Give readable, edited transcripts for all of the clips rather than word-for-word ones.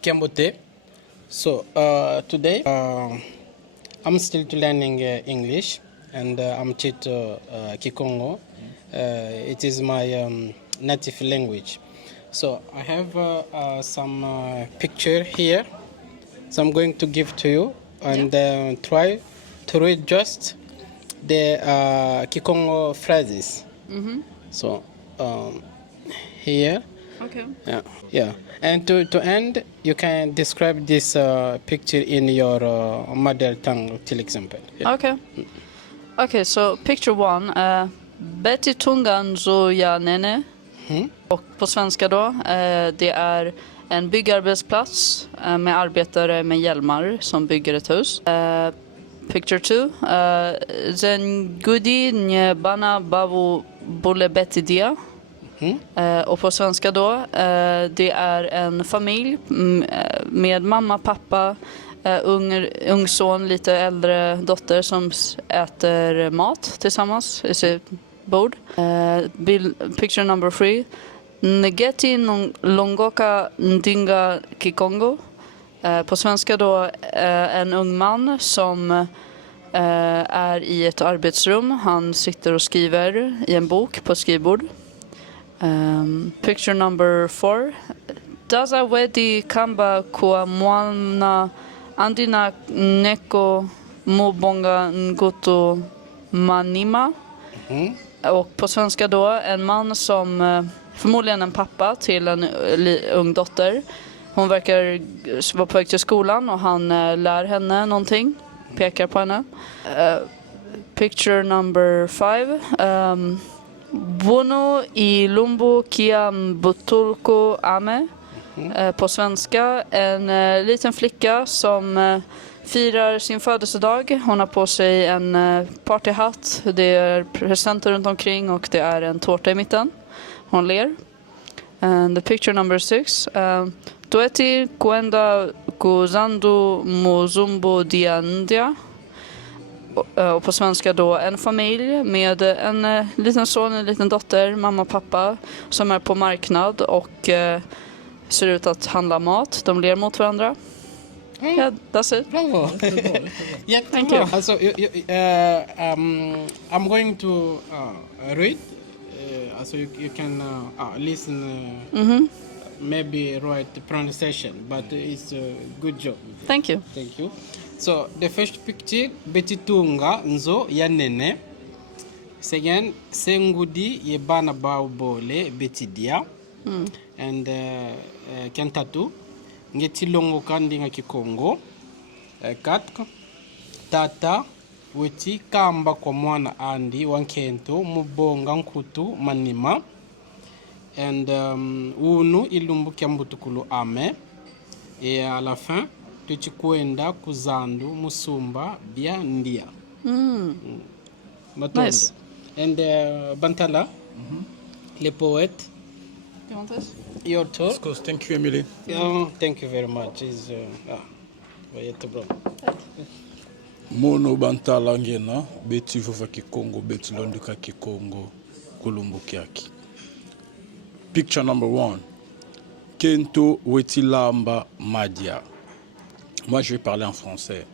Kiambote. So today I'm still learning English and I'm teaching Kikongo. It is my native language. So I have some picture here. So I'm going to give to you and try to read just the Kikongo phrases. So here. Okay. Yeah. And to end, you can describe this picture in your mother tongue, till example. Yeah. Okay. Okay, so picture one. Betty Tungan Zoya Nene. Och på svenska då, det är en byggarbetsplats med arbetare med hjälmar som bygger ett hus. Picture two. Zengudi Njebana Bavu Bole Betty Dia. Och på svenska då, det är en familj med mamma, pappa, ung son, lite äldre dotter som äter mat tillsammans i sitt bord. Picture number three. Ngeti Longoka Ndinga Kikongo. På svenska då, en ung man som är i ett arbetsrum. Han sitter och skriver i en bok på ett skrivbord. Picture number four. Daza wedi kamba kwa mwana andina neko mubonga ngutu manima. Och på svenska då, en man som förmodligen en pappa till en ung dotter. Hon verkar vara på väg till skolan och han lär henne någonting, pekar på henne. Picture number five. Bono i Lumbo Kiam Butulko Ame. På svenska, en liten flicka som firar sin födelsedag. Hon har på sig en partyhatt. Det är presenter runt omkring och det är en tårta i mitten. Hon ler. And the picture number six. Tueti kuenda kuzandu muzumbo diandia. Och på svenska då, en familj med en liten son, en liten dotter, mamma och pappa som är på marknad och ser ut att handla mat. De ler mot varandra. Yeah, that's it. Bravo. Yeah, Thank you. Also, I'm going to read. So you can listen. Maybe write the pronunciation, but it's a good job. Thank you. Thank you. So the first picture, Betitunga Nzo Yanene. Second, Sengudi Yebana Baubole Betidia. And Kentatu. Ngetilongo Kandinga Kikongo. 4. Tata Weti Kamba kwa mwana Andi Wankento Mubonga Nkutu Manima. And Unu Ilumbu Kiambutukulu Ame. Et à la fin, tuchikwenda kuzandu musumba bia ndia. Nice. And Bantala, le poète. You want this? Your turn. Of course, thank you, Emily. Thank you very much. Bro. Mono Bantala ngena, beti fofa Kikongo, beti londuka Kikongo, kulumbu kiaki. Picture number one. Kento Wetilamba Madia. Moi, je vais parler en français.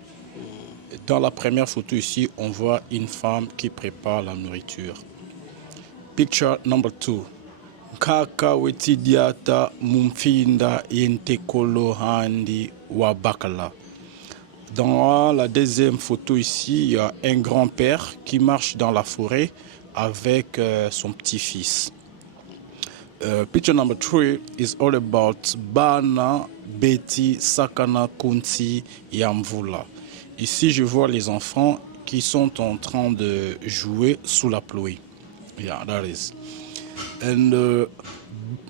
Dans la première photo ici, on voit une femme qui prépare la nourriture. Picture number two. Kaka Wetidiata Mumfinda Yentekolo Handi Wabakala. Dans la deuxième photo ici, il y a un grand-père qui marche dans la forêt avec son petit-fils. Picture number 3 is all about Bana, Betty, Sakana, Kunti, Yamvula. Ici, je vois les enfants qui sont en train de jouer sous la pluie. Yeah, that is. And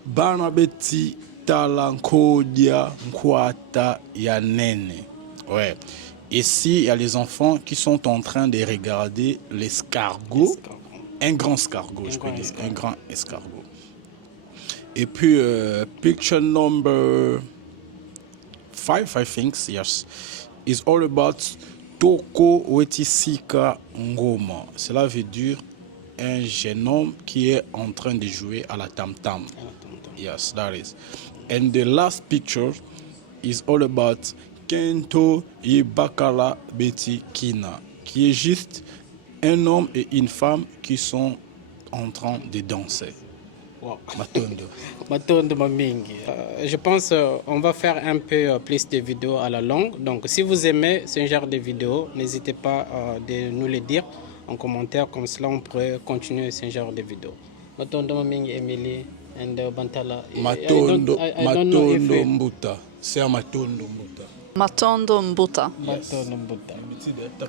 Bana, Betty, Talankodia, Nkwata, Yanene. Ouais. Ici, il y a les enfants qui sont en train de regarder l'escargot. Un grand escargot, je peux dire. Un grand escargot. Et puis, picture number 5, I think, yes, is all about Toko Wetisika Ngoma. Cela veut dire un jeune homme qui est en train de jouer à la tam-tam. Yes, that is. And the last picture is all about Kento Yebakala Beti Kina, qui est juste un homme et une femme qui sont en train de danser. Wow. Matondo. Matondo Mamingi. Je pense on va faire un peu plus de vidéos à la longue. Donc si vous aimez ce genre de vidéos, n'hésitez pas de nous le dire en commentaire. Comme cela, on pourrait continuer ce genre de vidéos. Matondo Mamingi, Emily and Bantala. Matondo, I don't know if Matondo Mbuta. C'est un Matondo Mbuta. Matondo Mbuta. Matondo Mbuta. Mbuta.